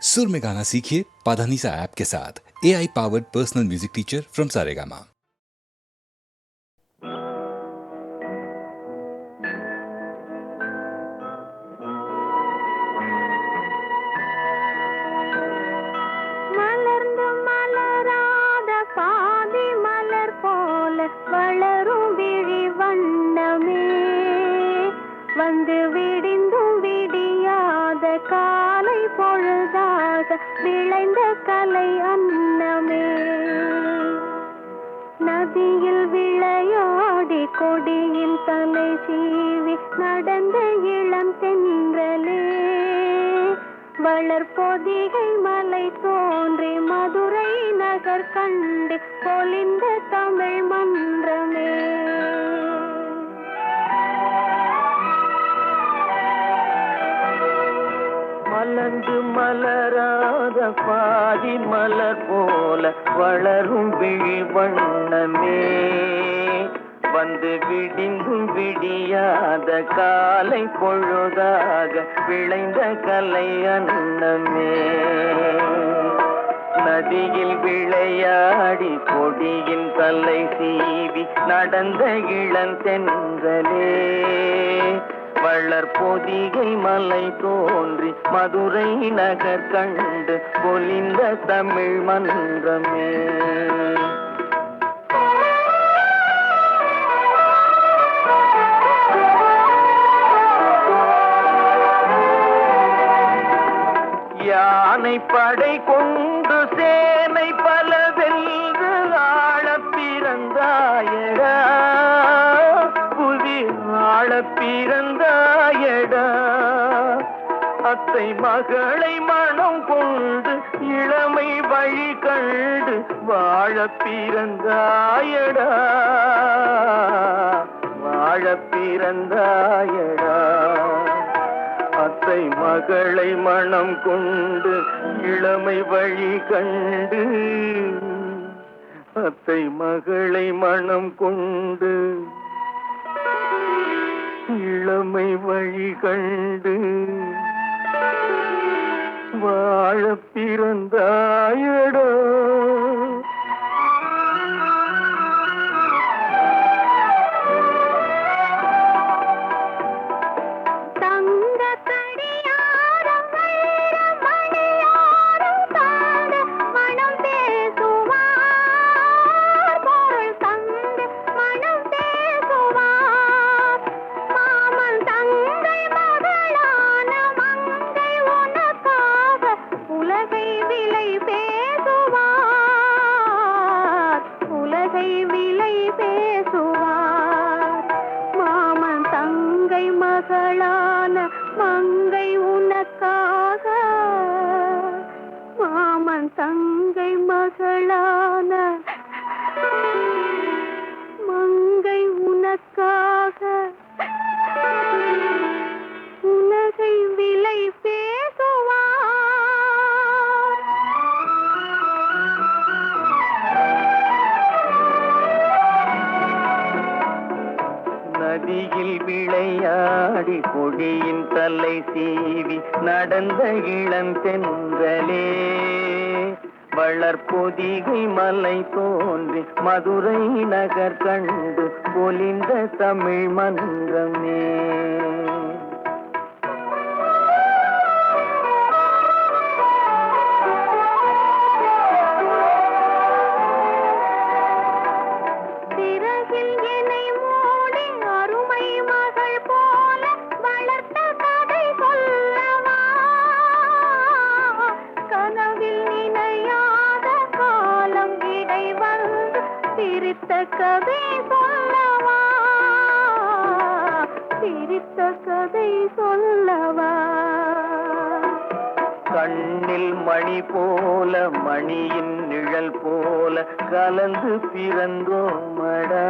सुर में गाना सीखिए पाधानीसा ऐप के साथ। AI powered personal music teacher from Saregama. மலர்ந்து மலராத பாதி மலர் போல வளரும் விழி வண்ணமே, வந்து விடிந்தும் விடியாத காலை பொழுதாக விளைந்த கலை அன்னமே. நதியில் விளையாடி கொடியில் தலை சீவி நடந்த இளம் தென்றலே, வளர்பொதிகை மலை தோன்றி மதுரை நகர் கண்டு பொலிந்த தமிழ் மன்றமே. மலர்ந்து மலராத பாதி மலர் போல வளரும் விழி வண்ணமே, வந்து விடிந்தும் விடியாத காலை பொழுதாக விளைந்த கலை அன்னமே. நதியில் விளையாடி கொடியின் தலை சீவி நடந்த இளந்தென்றலே, வளர்பொதிகை மலை தோன்றி மதுரை நகர் கண்டு பொலிந்த தமிழ் மன்றமே. யானை படை கொண்டு சேனை பல வென்று ஆள பிறந்தாயடா, புவி ஆள பிறந்தாயடா. அத்தை மகளை மனம் கொண்டு இளமை வழி கண்டு வாழ பிறந்தாயடா, வாழ பிறந்தாயடா. அத்தை மகளை மனம் கொண்டு இளமை வழி கண்டு, அத்தை மகளை மனம் கொண்டு இளமை வழி கண்டு வாழ பிறந்தாயடா. மகளான மங்கை உனக்காக, மாமன் தங்கை மகளான மங்கை உனக்காக உலகை விலை பேசுவார். நதியில் விளையாடி கொடியின் தலை சீவி நடந்த இளந்தென்றலே, வளர்பொதிகை மலை தோன்றி மதுரை நகர் கண்டு பொலிந்த தமிழ் மன்றமே. கதை சொல்லவா, சிரித்த கதை சொல்லவா. கண்ணில் மணி போல மணியின் நிழல் போல கலந்து பிறந்தோமடா,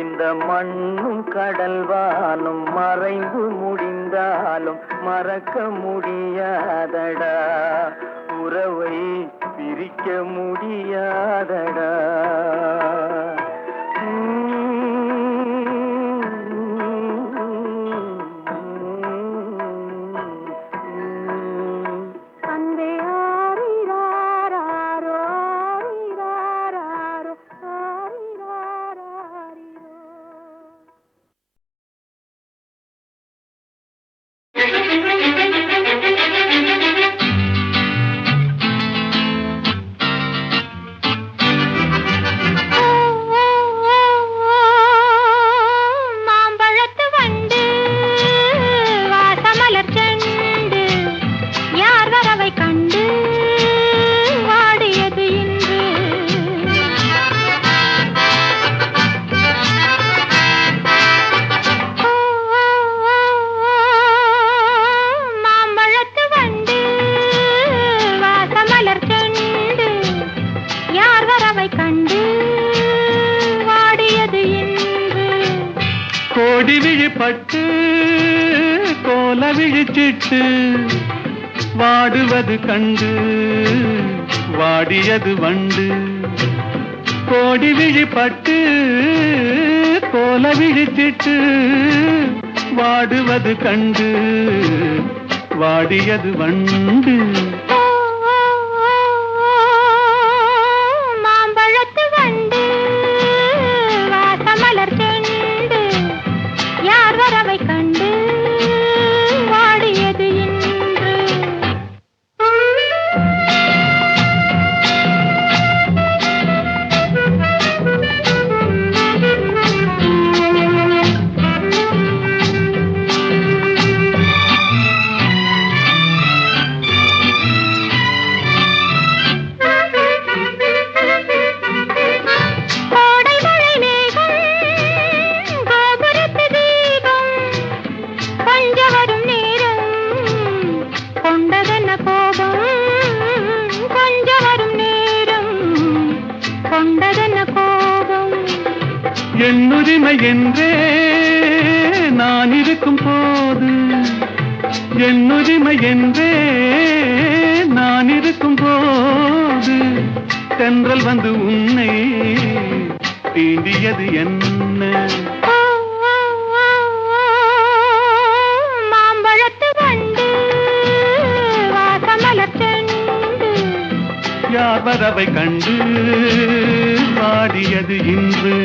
இந்த மண்ணும் கடல்வானும் மறைந்து முடிந்தாலும் மறக்க முடியாதடா, உறவை பிரிக்க முடியாதடா. பட்டு கோல விழிச்சிட்டு வாடுவது கண்டு வாடியது வண்டு. கோடி விழிப்பட்டு கோல விழிச்சிட்டு வாடுவது கண்டு வாடியது வண்டு. மாம்பழத்து வண்டு வாசமலர் செண்டு யார் வரவை கண்டு வாடியது இன்று. என்னுரிமை என்றே நான் இருக்கும் போது, என்னுரிமை என்றே நான் இருக்கும் போது தென்றல் வந்து உன்னை தீண்டியது என்ன? மாம்பழத்து வண்டு வாசமலர் செண்டு யார் வரவை கண்டு பாடியது இன்று.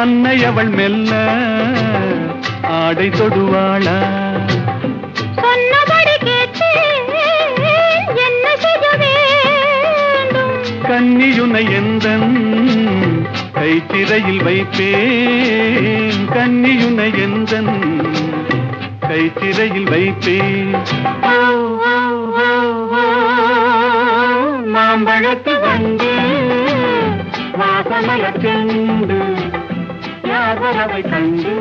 அன்னை அவள் மெல்ல ஆடை தொடுவாளா? சொன்னபடி கேட்டு என்ன செய்ய வேண்டும்? கன்னியுனை எந்தன் கைத்திரையில் வைப்பேன், கன்னியுனை எந்தன் கைத்திரையில் வைப்பேன். மாம்பழத்து வந்து வாசமலர் செண்டு யார் வரவை கண்டு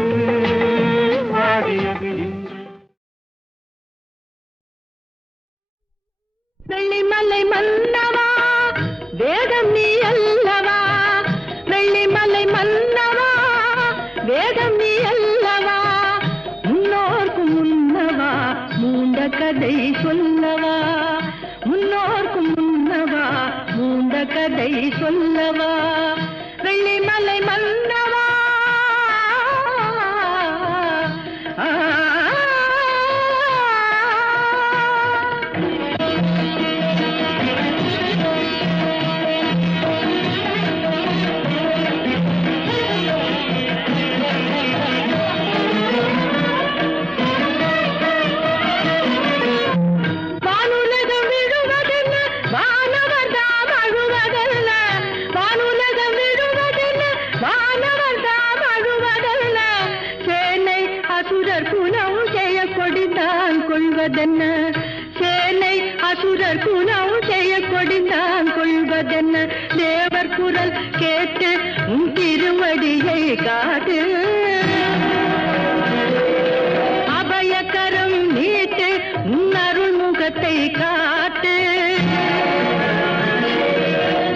வாடியது இன்று. வெள்ளிமலை மன்னவா வேதம் நீ அல்லவா, வெள்ளிமலை மன்னவா வேதம் நீ அல்லவா, முன்னோர்க்கு முன்னவா மூண்ட கதை சொல்லவா, முன்னோர்க்கு முன்னவா மூண்ட கதை சொல்லவா, வெள்ளிமலை மன்னவா. வானுலகம் விழுவதென்ன வானவர் தாம் அழுவதல்ல, வானுலகம் விழுவதென்ன வானவர் தாம் அழுவதல்ல, சேனை அசுரர் குலம் செய்ய கொடிந்தான் கொள்வதென்ன, சேனை அசுரர் குலம் செய்ய கொடிந்தான் கொள்வதென்ன, தேவர் குரல் கேட்டு உன் திருவடியை காட்டு, அபயக்கரம் நீட்டு உன் அருள் முகத்தை காட்டு,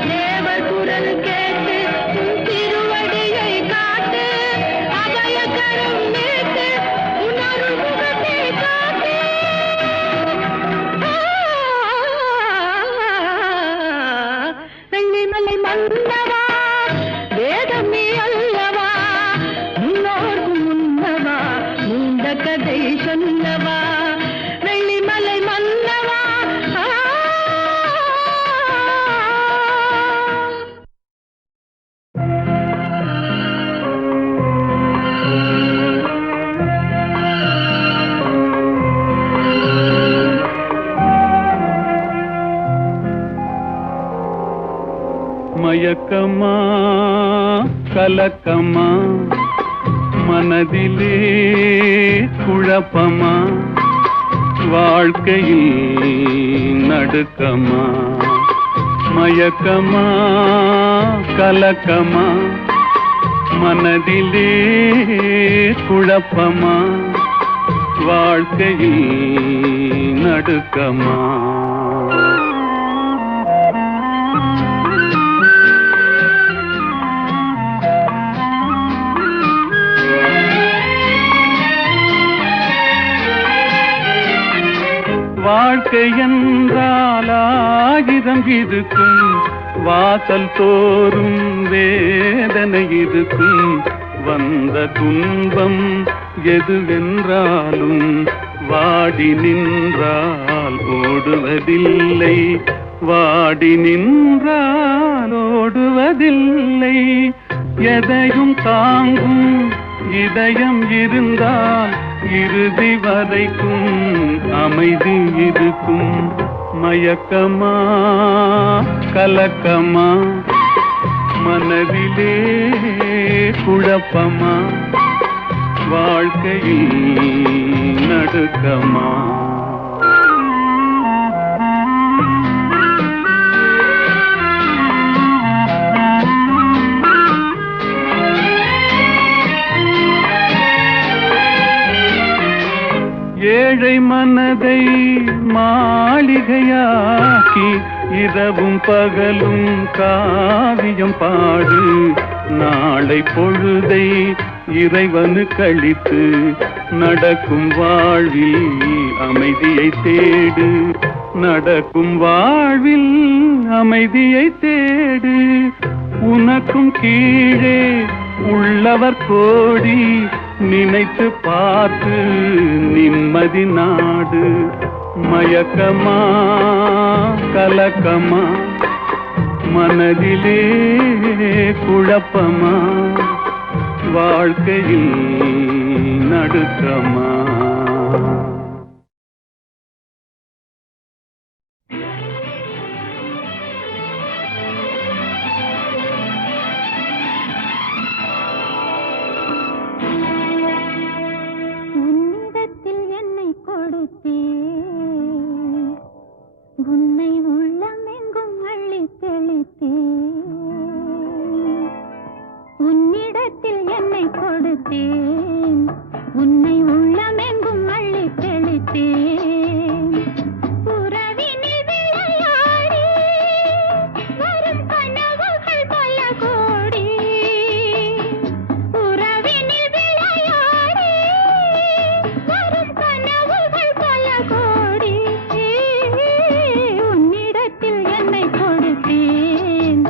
தேவர் குரல் கேட்டு உன் திருவடியை காட்டு, அபயக்கரம் நீட்டு உன் அருள் முகத்தை காட்டு. வெள்ளிமலை மன்னவா வேதம் நீ அல்லவா, முன்னோர்க்கு முன்னவா மூண்ட கதை சொல்லவா, வெள்ளிமலை மன்னவா. மயக்கமா கலக்கமா மனதிலே குழப்பமா, வாழ்க்கையில் நடுக்கமா, மயக்கமா கலக்கமா, மனதிலே குழப்பமா, வாழ்க்கையில் நடுக்கமா. வாழ்க்கை என்றால் 1000 இருக்கும், வாசல் தோறும் வேதனை இருக்கும். வந்த துன்பம் எதுவென்றாலும் வாடி நின்றால் ஓடுவதில்லை, வாடி நின்றால் ஓடுவதில்லை. எதையும் தாங்கும் இதயம் இருந்தால் இறுதி வரைக்கும் அமைதி இருக்கும். மயக்கமா கலக்கமா, மனதிலே குழப்பமா, வாழ்க்கையில் நடுக்கமா. ஏழை மனதை மாளிகையாக்கி இரவும் பகலும் காவியம் பாடு. நாளை பொழுதை இறைவனு கழித்து நடக்கும் வாழ்வில் அமைதியை தேடு, நடக்கும் வாழ்வில் அமைதியை தேடு. உனக்கும் கீழே உள்ளவர் கோடி, நினைத்து பார்த்து நிம்மதி நாடு. மயக்கமா கலக்கமா, மனதிலே குழப்பமா, வாழ்க்கையில் நடுக்கமா. உன்னை உள்ளமெங்கும் அள்ளி தெளித்தேன், உன்னிடத்தில் என்னை கொடுத்தேன். உன்னை உள்ளமெங்கும் அள்ளி தெளித்தேன். உறவினில் விளையாடி வரும் கனவுகள் பல கோடி, உறவினில் விளையாடி வரும் கனவுகள் பல கோடி. உன்னிடத்தில் என்னை கொடுத்தேன்,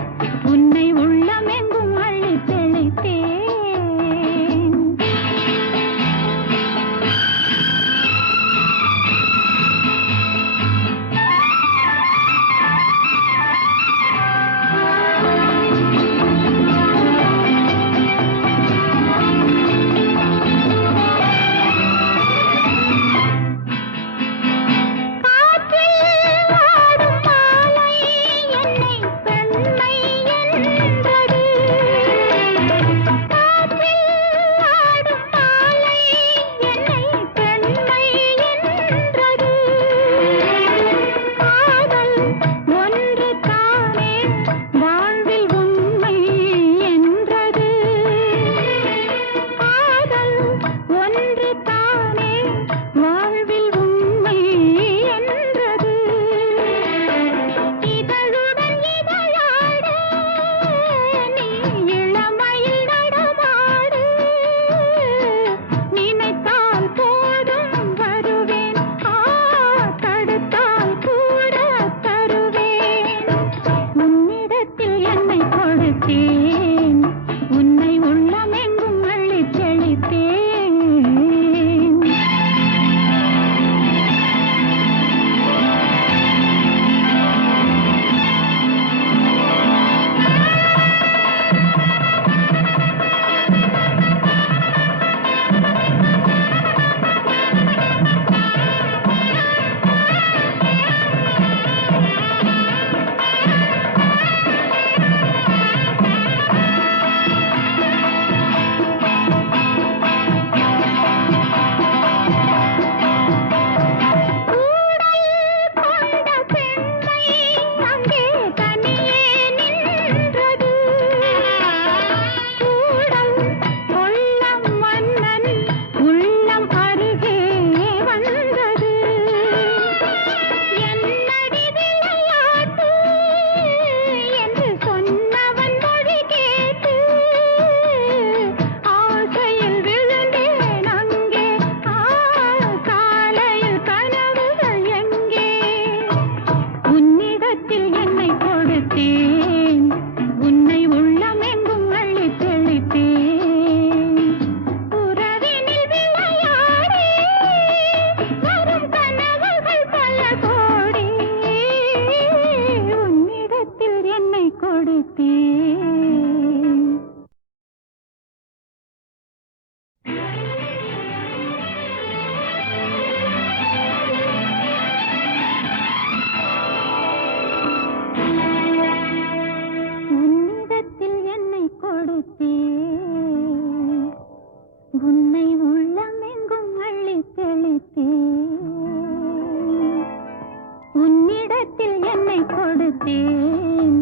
உன்னிடத்தில் என்னை கொடுத்தேன்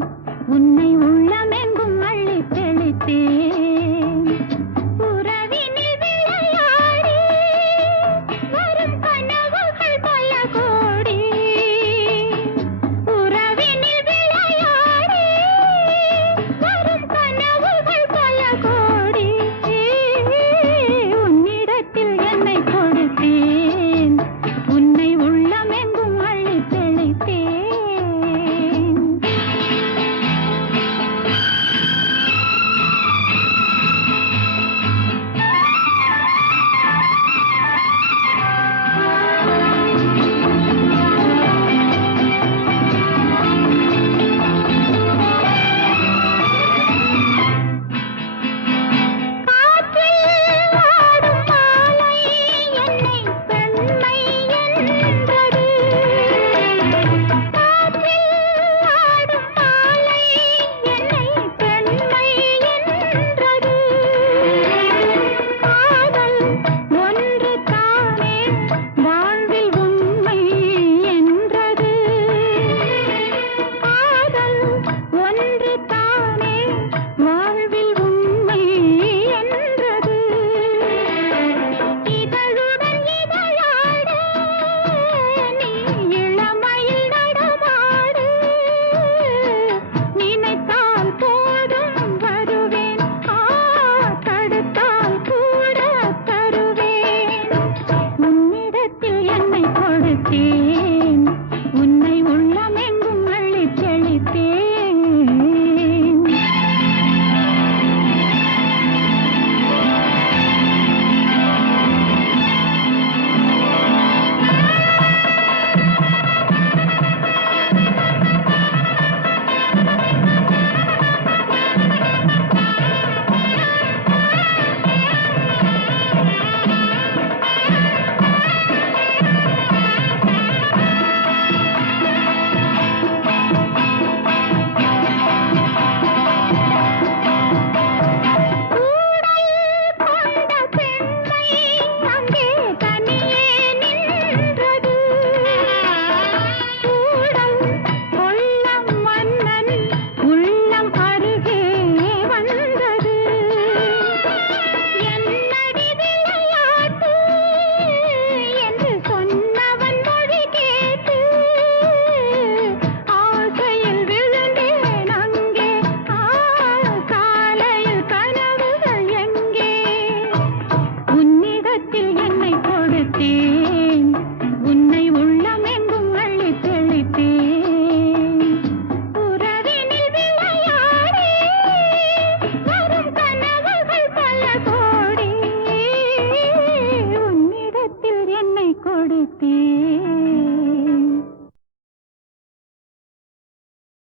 உன்னை உள்ளமெங்கும் அள்ளி தெளித்தேன்